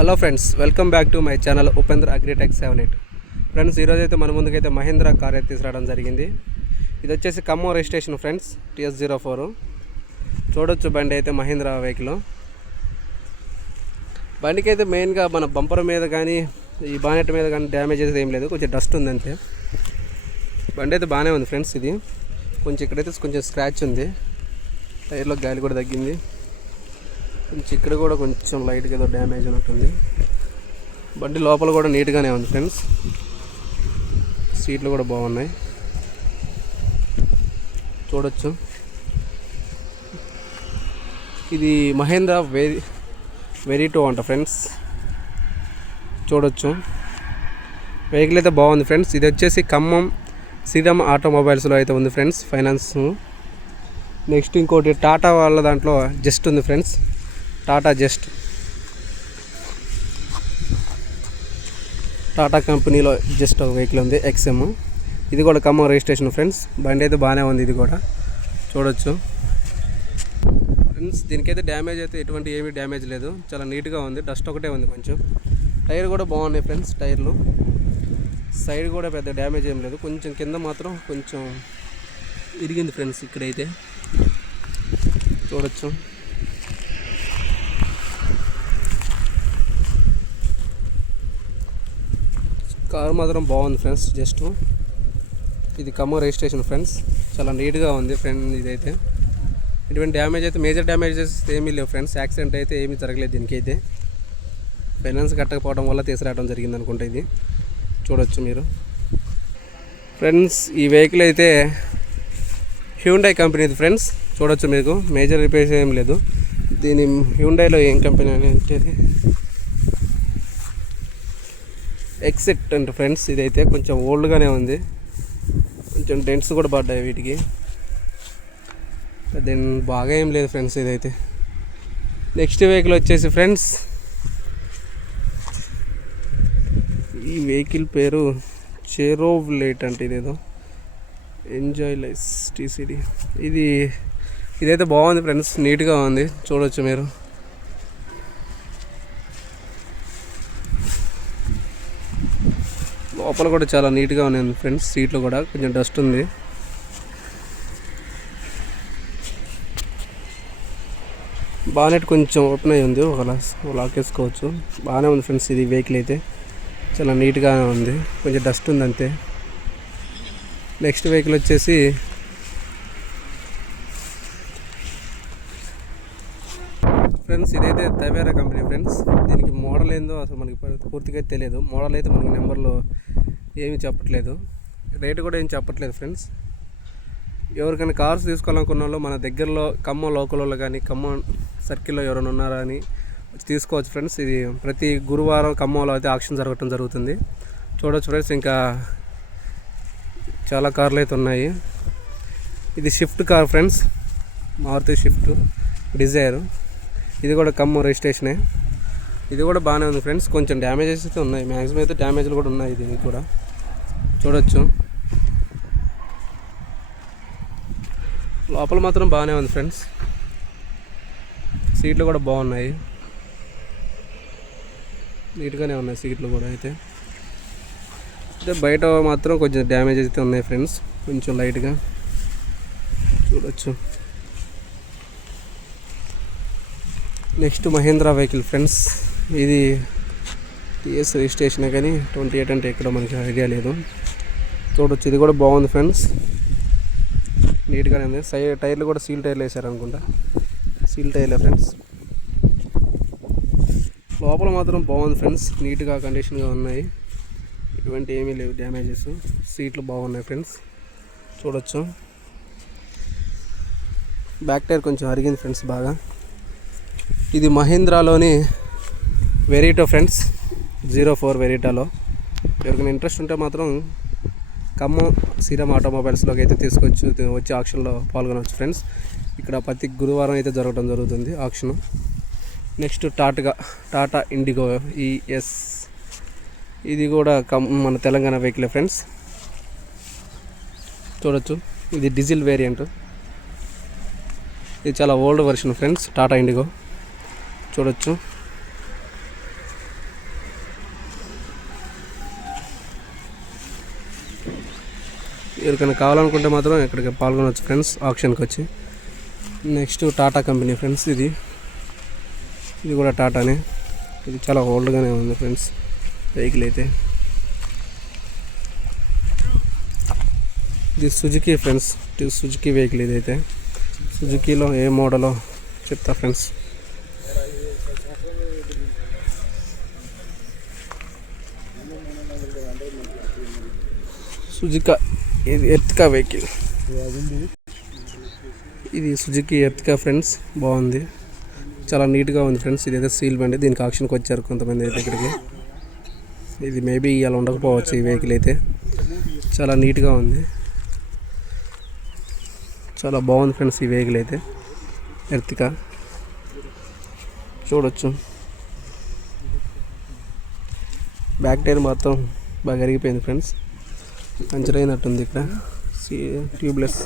Hello friends, welcome back to my channel Upendra agritech 78. Friends, ఈరోజు అయితే మన ముందుకైతే మహీంద్రా కార్ అయితే తీసుకురావడం జరిగింది. ఇది వచ్చేసి ఖమ్మం రిజిస్ట్రేషన్ ఫ్రెండ్స్, TS04. చూడొచ్చు బండి అయితే మహీంద్రా వెహికల్. బండికి అయితే మెయిన్గా మన బంపర్ మీద కానీ ఈ బానెట్ మీద కానీ డ్యామేజ్ అయితే ఏం లేదు, కొంచెం డస్ట్ ఉంది అంతే. బండి అయితే బాగానే ఉంది ఫ్రెండ్స్. ఇది కొంచెం ఇక్కడైతే కొంచెం స్క్రాచ్ ఉంది, టైర్లో గాలి కూడా తగ్గింది. కొంచెం ఇక్కడ కూడా కొంచెం లైట్గా ఏదో డ్యామేజ్ ఉన్నట్టుంది. బండి లోపల కూడా నీట్గానే ఉంది ఫ్రెండ్స్. సీట్లు కూడా బాగున్నాయి, చూడొచ్చు. ఇది మహేంద్రా వెరీ2 అంట ఫ్రెండ్స్, చూడొచ్చు. వెహికల్ అయితే బాగుంది ఫ్రెండ్స్. ఇది వచ్చేసి ఖమ్మం శ్రీరామ్ ఆటోమొబైల్స్లో అయితే ఉంది ఫ్రెండ్స్, ఫైనాన్స్. నెక్స్ట్ ఇంకోటి టాటా వాళ్ళ దాంట్లో జస్ట్ ఉంది ఫ్రెండ్స్, టాటా జస్ట్. టాటా కంపెనీలో జస్ట్ ఒక వెహికల్ ఉంది, XM. ఇది కూడా ఖమ్మం రిజిస్ట్రేషన్ ఫ్రెండ్స్. బండి అయితే బాగానే ఉంది, ఇది కూడా చూడొచ్చు ఫ్రెండ్స్. దీనికైతే డ్యామేజ్ అయితే ఏమీ డ్యామేజ్ లేదు, చాలా నీట్గా ఉంది. డస్ట్ ఒకటే ఉంది కొంచెం. టైర్ కూడా బాగున్నాయి ఫ్రెండ్స్, టైర్లు సైడ్ కూడా పెద్ద డ్యామేజ్ ఏం లేదు. కొంచెం కింద మాత్రం కొంచెం ఇరిగింది ఫ్రెండ్స్, ఇక్కడైతే చూడొచ్చు. కారు మాత్రం బాగుంది ఫ్రెండ్స్. జస్ట్ ఇది ఖమ్మం రిజిస్ట్రేషన్ ఫ్రెండ్స్, చాలా నీట్గా ఉంది ఫ్రెండ్. ఇదైతే ఇటువంటి డ్యామేజ్ అయితే మేజర్ డ్యామేజెస్ ఏమీ లేవు ఫ్రెండ్స్. యాక్సిడెంట్ అయితే ఏమీ జరగలేదు దీనికైతే. ఫైనాన్స్ కట్టకపోవడం వల్ల తీసుకురావడం జరిగింది అనుకుంటా. ఇది చూడొచ్చు మీరు ఫ్రెండ్స్. ఈ వెహికల్ అయితే హ్యూండై కంపెనీది ఫ్రెండ్స్, చూడొచ్చు మీకు. మేజర్ రిపేర్స్ ఏం లేదు. దీని హ్యూండైలో ఏం కంపెనీ అంటే ఎక్సెట్ అంటే ఫ్రెండ్స్. ఇదైతే కొంచెం ఓల్డ్గానే ఉంది, కొంచెం డెంట్స్ కూడా పడ్డాయి వీటికి. దీని బాగా ఏం లేదు ఫ్రెండ్స్ ఇదైతే. నెక్స్ట్ వెహికల్ వచ్చేసి ఫ్రెండ్స్, ఈ వెహికల్ పేరు చెరోవ్లెట్ అంటే ఇదేదో ఎంజాయ్ లైఫ్ TCD. ఇదైతే బాగుంది ఫ్రెండ్స్, నీట్గా ఉంది, చూడొచ్చు మీరు. లోపల కూడా చాలా నీట్గా ఉన్నాయి ఫ్రెండ్స్. సీట్లు కూడా కొంచెం డస్ట్ ఉంది. బానెట్ కొంచెం ఓపెన్ అయ్యి ఉంది, ఒక లాక్ వేసుకోవచ్చు. బాగానే ఉంది ఫ్రెండ్స్. ఇది వెహికల్ అయితే చాలా నీట్గా ఉంది, కొంచెం డస్ట్ ఉంది అంతే. నెక్స్ట్ వెహికల్ వచ్చేసి ఫ్రెండ్స్, ఇదైతే తవేరా కంపెనీ ఫ్రెండ్స్. దీనికి మోడల్ ఏందో అసలు మనకి పూర్తిగా తెలియదు. మోడల్ అయితే మనకి నెంబర్లో ఏమీ చెప్పట్లేదు, రేటు కూడా ఏం చెప్పట్లేదు ఫ్రెండ్స్. ఎవరికైనా కార్స్ తీసుకోవాలనుకున్న వాళ్ళు మన దగ్గరలో ఖమ్మం లోకల్లో కానీ ఖమ్మం సర్కిల్లో ఎవరైనా ఉన్నారా అని తీసుకోవచ్చు ఫ్రెండ్స్. ఇది ప్రతి గురువారం ఖమ్మంలో అయితే ఆక్షన్ జరగటం జరుగుతుంది, చూడవచ్చు ఫ్రెండ్స్. ఇంకా చాలా కార్లు అయితే ఉన్నాయి. ఇది Swift car friends, Maruti Swift Dzire. ఇది కూడా ఖమ్మం రిజిస్ట్రేషనే. ఇది కూడా బాగానే ఉంది ఫ్రెండ్స్. కొంచెం డ్యామేజెస్ అయితే ఉన్నాయి, మ్యాక్సిమం అయితే డ్యామేజ్లు కూడా ఉన్నాయి దీనికి కూడా, చూడొచ్చు. లోపల మాత్రం బాగానే ఉంది ఫ్రెండ్స్. సీట్లు కూడా బాగున్నాయి, నీట్గానే ఉన్నాయి సీట్లు కూడా. అయితే బయట మాత్రం కొంచెం డ్యామేజ్ అయితే ఉన్నాయి ఫ్రెండ్స్, కొంచెం లైట్గా చూడొచ్చు. Next Mahindra vehicle friends. ఇది TS రిజిస్ట్రేషనే కానీ 28 అంటే ఎక్కడ మనకి ఐడియా లేదు, చూడొచ్చు. ఇది కూడా బాగుంది ఫ్రెండ్స్, నీట్గానే ఉంది. టైర్లు కూడా సీల్ టైర్లు వేసారు అనుకుంటా, సీల్ టైర్లే ఫ్రెండ్స్. లోపల మాత్రం బాగుంది ఫ్రెండ్స్, నీట్గా కండిషన్గా ఉన్నాయి, ఇటువంటి ఏమీ లేవు డ్యామేజెస్. సీట్లు బాగున్నాయి ఫ్రెండ్స్, చూడొచ్చు. బ్యాక్ టైర్ కొంచెం అరిగింది ఫ్రెండ్స్ బాగా. ఇది మహీంద్రాలోని వెరీ2 ఫ్రెండ్స్, 04 వెరీటాలో. ఎవరికైనా ఇంట్రెస్ట్ ఉంటే మాత్రం ఖమ్మం శ్రీరామ్ ఆటోమొబైల్స్లోకి అయితే వచ్చి ఆక్షన్లో పాల్గొనవచ్చు ఫ్రెండ్స్. ఇక్కడ ప్రతి గురువారం అయితే జరగడం జరుగుతుంది auction. Next Tata Indigo ES. ఇది కూడా మన తెలంగాణ వెహికలే ఫ్రెండ్స్, చూడొచ్చు. ఇది డీజిల్ వేరియంట్. ఇది చాలా old version friends, Tata IndiGo చూడొచ్చు. ఎవరికైనా కావాలనుకుంటే మాత్రం ఇక్కడికి పాల్గొనవచ్చు ఫ్రెండ్స్, ఆప్షన్కి వచ్చి. నెక్స్ట్ టాటా కంపెనీ ఫ్రెండ్స్, ఇది కూడా టాటానే. ఇది చాలా ఓల్డ్గానే ఉంది ఫ్రెండ్స్ వెహికల్ అయితే. ఇది సుజుకి ఫ్రెండ్స్, ఇది సుజుకి వెహికల్. ఇదైతే సుజుకీలో ఏ మోడలో చెప్తా ఫ్రెండ్స్. సుజుకా, ఇది ఎర్టికా వెహికల్. ఇది సుజుకి ఎర్టికా ఫ్రెండ్స్, బాగుంది, చాలా నీట్గా ఉంది ఫ్రెండ్స్. ఇదైతే సీల్ బండి, దీనికి ఆక్షన్కి వచ్చారు కొంతమంది అయితే ఇక్కడికి. ఇది మేబీ ఇలా ఉండకపోవచ్చు. ఈ వెహికల్ అయితే చాలా నీట్గా ఉంది, చాలా బాగుంది ఫ్రెండ్స్. ఈ వెహికల్ అయితే ఎర్టికా చూడొచ్చు. బ్యాక్ టైర్ మొత్తం బాగా అరిగిపోయింది ఫ్రెండ్స్, పంచర్ అయినట్టుంది. ఇక్కడ ట్యూబ్లెస్.